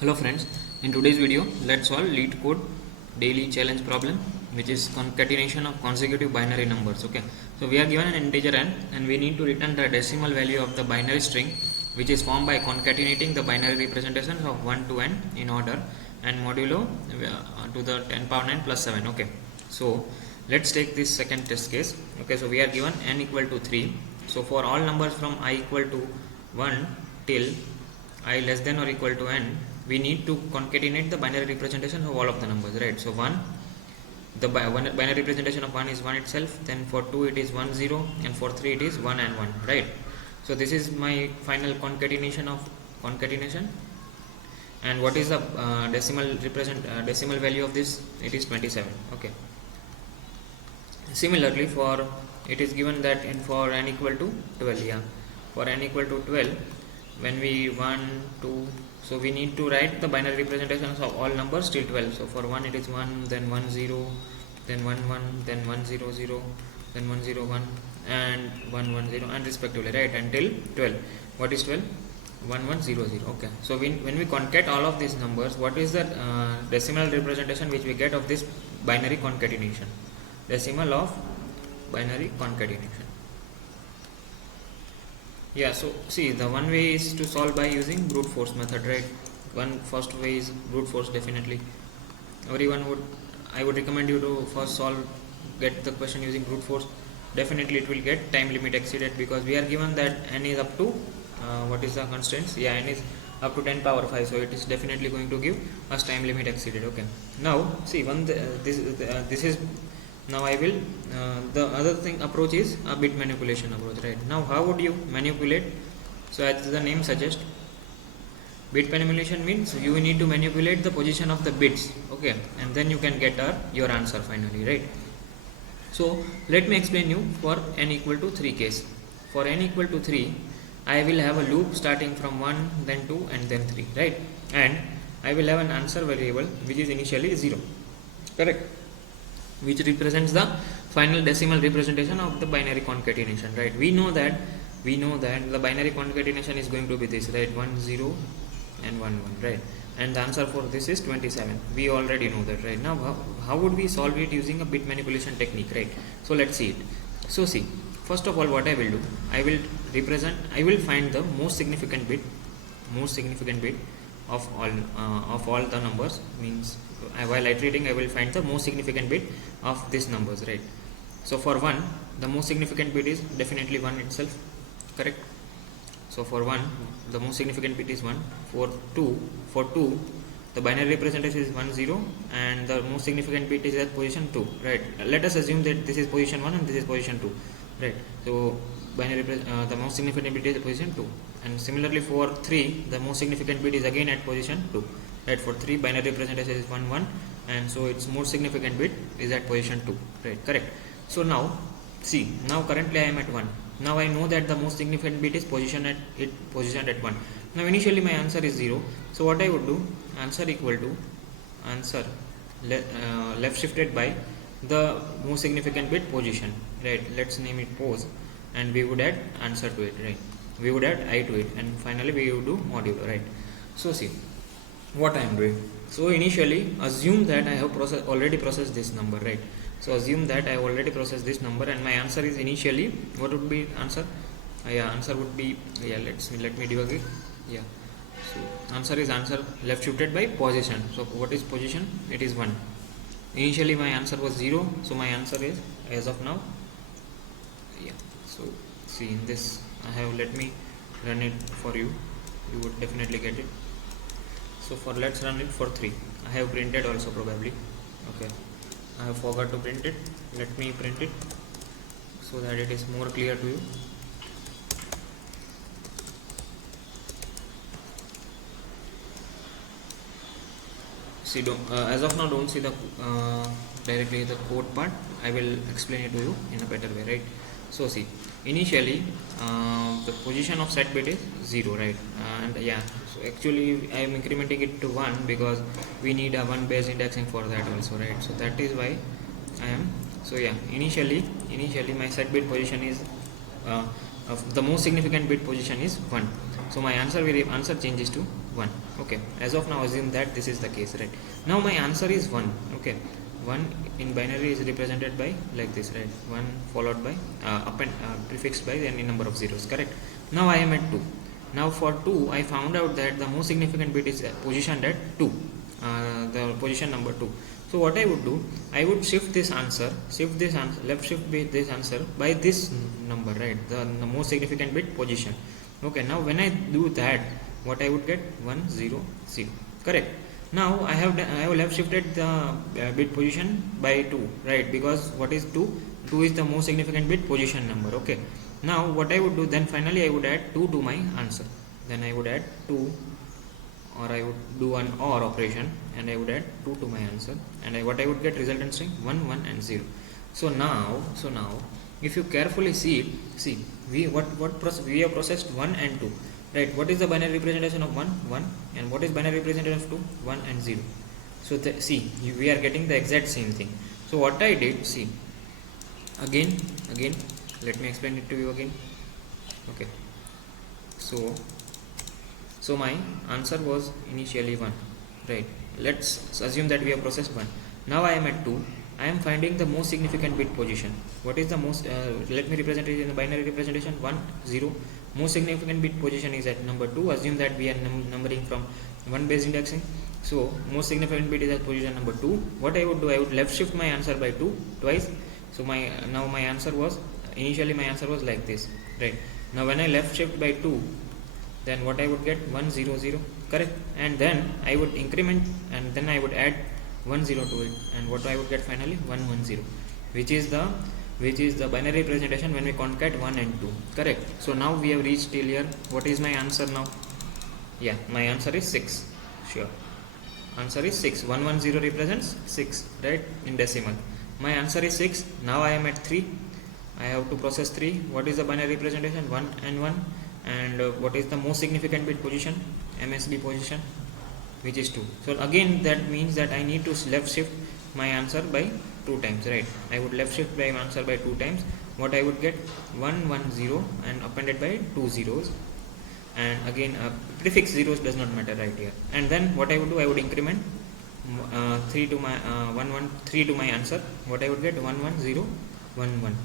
Hello friends, in today's video let's solve Leetcode daily challenge problem, which is concatenation of consecutive binary numbers. Okay, so we are given an integer n and we need to return the decimal value of the binary string, which is formed by concatenating the binary representations of 1 to n in order and modulo to the 10 power 9 plus 7. Okay, so let's take this second test case. Okay, so we are given n equal to 3. So for all numbers from I equal to 1 till I less than or equal to n, we need to concatenate the binary representation of all of the numbers, right? So 1, the binary representation of 1 is 1 itself, then for 2 it is 1 0, and for 3 it is 1 and 1, right? So this is my final concatenation of concatenation. And what is the decimal value of this? It is 27. Okay, similarly for it is given that for n equal to 12, yeah, for n equal to 12, when we 1 2, so we need to write the binary representations of all numbers till 12. So for 1 it is 1, then 1 0, then 1 1, then 1 0 0, then 1 0 1, and 1 1 0, and respectively, right, until 12. What is 12? 1 1 0 0. Okay, so when we concate all of these numbers, what is the decimal representation which we get of this binary concatenation? Decimal of binary concatenation. Yeah, so see, the one way is to solve by using brute force method, right? First way is brute force. Definitely I would recommend you to first get the question using brute force. Definitely it will get time limit exceeded, because we are given that n is up to what is the constraints? Yeah, n is up to 10 power 5, so it is definitely going to give us time limit exceeded. Okay, now see, this is now I will the other thing approach is a bit manipulation approach, right? Now how would you manipulate? So as the name suggests, bit manipulation means you need to manipulate the position of the bits. Okay, and then you can get your answer finally, right? So let me explain you for n equal to 3 case. For n equal to 3, I will have a loop starting from 1, then 2, and then 3, right? And I will have an answer variable which is initially 0, correct, which represents the final decimal representation of the binary concatenation, right? We know that the binary concatenation is going to be this, right? 1 0 and 1 1, right? And the answer for this is 27. We already know that, right? Now how would we solve it using a bit manipulation technique, right? So let's see it. So see, first of all, what I will do, I will find the most significant bit of all the numbers. Means while iterating, I will find the most significant bit of these numbers, right? So for 1, the most significant bit is definitely 1 itself, correct? So for 1, the most significant bit is 1. For 2, the binary representation is 1 0, and the most significant bit is at position 2, right? Let us assume that this is position 1 and this is position 2, right? So binary the most significant bit is at position 2, and similarly for 3, the most significant bit is again at position 2, right? For 3, binary representation is 1 1, and so its most significant bit is at position 2, right? Correct. So now see, now currently I am at 1. Now I know that the most significant bit is positioned at 1. Now initially my answer is 0. So what I would do, answer equal to left shifted by the most significant bit position, right? Let's name it pose, and we would add answer to it, right? We would add I to it, and finally we would do modulo, right? So see what I am doing. So initially assume that I have already processed this number, right? So assume that I have already processed this number, and my answer is initially, what would be answer? Answer would be, let me debug it. Yeah, so answer left shifted by position. So what is position? It is 1. Initially my answer was 0, so my answer is, as of now, yeah. So see, in this let me run it for you. You would definitely get it. So let's run it for 3. I have printed also probably. Okay, I have forgot to print it. Let me print it so that it is more clear to you. See, as of now, don't see the directly the code part. I will explain it to you in a better way, right? So see, initially the position of set bit is 0, right? And yeah, so actually I am incrementing it to 1 because we need a 1 base indexing for that also, right? So that is why I am, so yeah, initially my set bit position is the most significant bit position is 1. So my answer changes to 1. Okay, as of now assume that this is the case, right? Now my answer is 1. Okay, 1 in binary is represented by like this, right? 1 followed by prefixed by any number of zeros, correct? Now I am at 2. Now for 2 I found out that the most significant bit is positioned at 2, the position number 2. So what I would do, I would shift this answer, left shift this answer by this number, right? The most significant bit position. Okay, now when I do that, what I would get 1 0 0, correct? Now I have left shifted the bit position by 2, right? Because what is 2? 2 is the most significant bit position number. Okay, now what I would do, then finally I would add 2 to my answer. Then I would add 2, or I would do an OR operation and I would add 2 to my answer, and what I would get resultant string 1 1 and 0. So now if you carefully see we have processed 1 and 2, right? What is the binary representation of 1 1, and what is binary representation of 2 1 and 0? So we are getting the exact same thing. So what I did, see, again let me explain it to you again. Okay, so my answer was initially 1, right? Let's assume that we have processed 1. Now I am at 2. I am finding the most significant bit position. What is the most, let me represent it in the binary representation 1 0. Most significant bit position is at number 2. Assume that we are numbering from 1 base indexing. So most significant bit is at position number 2. What I would do, I would left shift my answer by 2 twice. So now my answer was, initially my answer was like this, right? Now when I left shift by 2, then what I would get 1 0 0, correct? And then I would increment and then I would add 1 0 to it, and what I would get finally 1 1 0, which is the binary representation when we concat 1 and 2, correct? So now we have reached till here. What is my answer now? Yeah, my answer is 6. Sure, answer is 6. 1 1 0 represents 6, right, in decimal. My answer is 6. Now I am at 3. I have to process 3. What is the binary representation? 1 and 1. And what is the most significant bit position? MSB position, which is 2. So again that means that I need to left shift my answer by 2 times, right? I would left shift my answer by 2 times. What I would get 1 1 0 and appended by 2 zeros, and again prefix zeros does not matter right here. And then what I would do, I would increment 3 to my 1 1 3 to my answer. What I would get 1 1 0 1 1.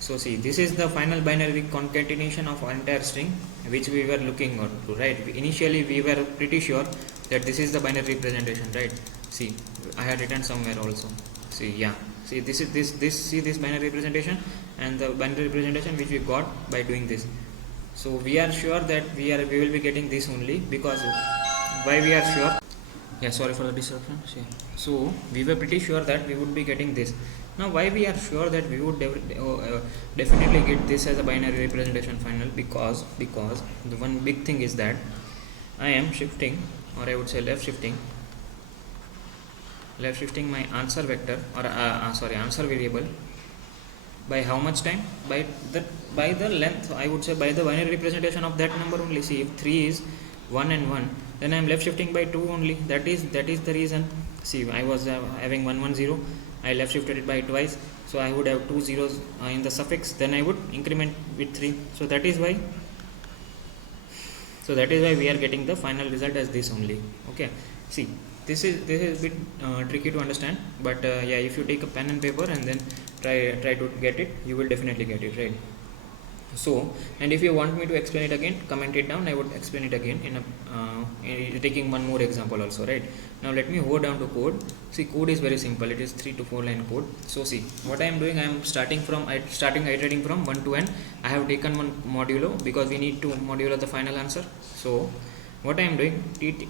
So see, this is the final binary concatenation of entire string which we were looking on to, right? Initially we were pretty sure that this is the binary representation, right? See, I had written somewhere also. See, yeah, see, this is this binary representation and the binary representation which we got by doing this. So we are sure that we will be getting this only, because why we are sure? Yeah, sorry for the disruption. See, so we were pretty sure that we would be getting this. Now why we are sure that we would definitely get this as a binary representation final? Because the one big thing is that I am shifting, or I would say left shifting my answer vector, or answer variable by how much time? By the length, I would say by the binary representation of that number only. See, if 3 is 1 and 1, then I am left shifting by 2 only. That is the reason. See, I was having 1 1 0, I left shifted it by twice, so I would have 2 zeros in the suffix, then I would increment with 3. So that is why we are getting the final result as this only. Okay, see, this is a bit tricky to understand, but yeah, if you take a pen and paper and then try to get it, you will definitely get it, right? So, and if you want me to explain it again, comment it down. I would explain it again in taking one more example also, right? Now let me go down to code. See, code is very simple. It is 3 to 4 line code. So see, what I am doing, I am starting iterating from 1 to n. I have taken one modulo because we need to modulo the final answer. So what I am doing,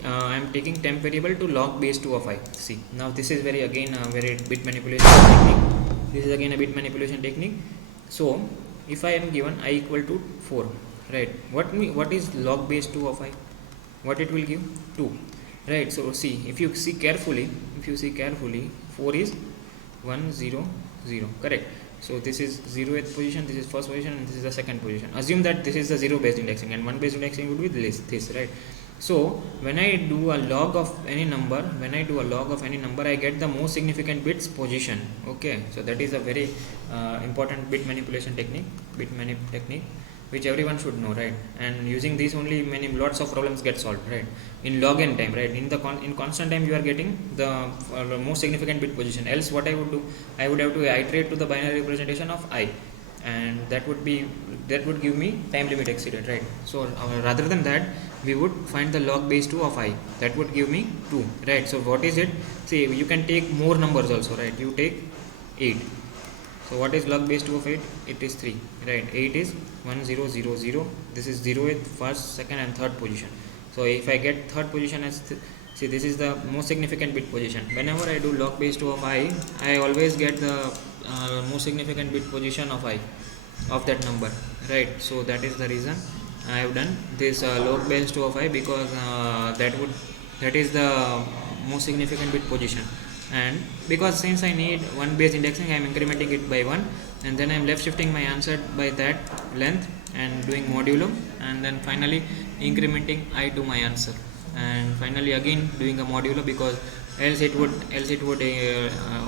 I am taking temp variable to log base 2 of I. See, now this is very bit manipulation technique. This is again a bit manipulation technique. So if I am given I equal to 4, right? What is log base 2 of I? What it will give? 2, right? So see, if you see carefully, 4 is 1 0 0, correct? So this is 0th position, this is first position, and this is the second position. Assume that this is the 0 based indexing, and 1 based indexing would be this, right? So when I do a log of any number, I get the most significant bits position. Okay, so that is a very important bit manipulation technique, which everyone should know, right? And using these only lots of problems get solved, right? In log n time, right? In constant time you are getting the most significant bit position. Else what I would do, I would have to iterate to the binary representation of I, and that would give me time limit exceeded, right? So rather than that, we would find the log base 2 of I, that would give me 2, right? So what is it? See, you can take more numbers also, right? You take 8. So what is log base 2 of 8? It is 3, right? 8 is 1 0 0 0. This is 0th, first, second and third position. So if I get third position as see, this is the most significant bit position. Whenever I do log base 2 of I always get the most significant bit position of I, of that number, right? So that is the reason I have done this log base 2 of I, because that is the most significant bit position. And because since I need one base indexing, I am incrementing it by 1, and then I am left shifting my answer by that length and doing modulo, and then finally incrementing I to my answer, and finally again doing a modulo, because else it would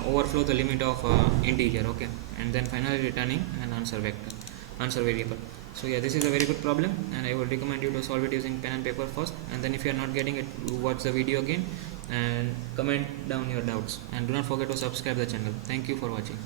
overflow the limit of integer, okay, and then finally returning an answer variable. So yeah, this is a very good problem, and I would recommend you to solve it using pen and paper first, and then if you are not getting it, watch the video again and comment down your doubts, and do not forget to subscribe the channel. Thank you for watching.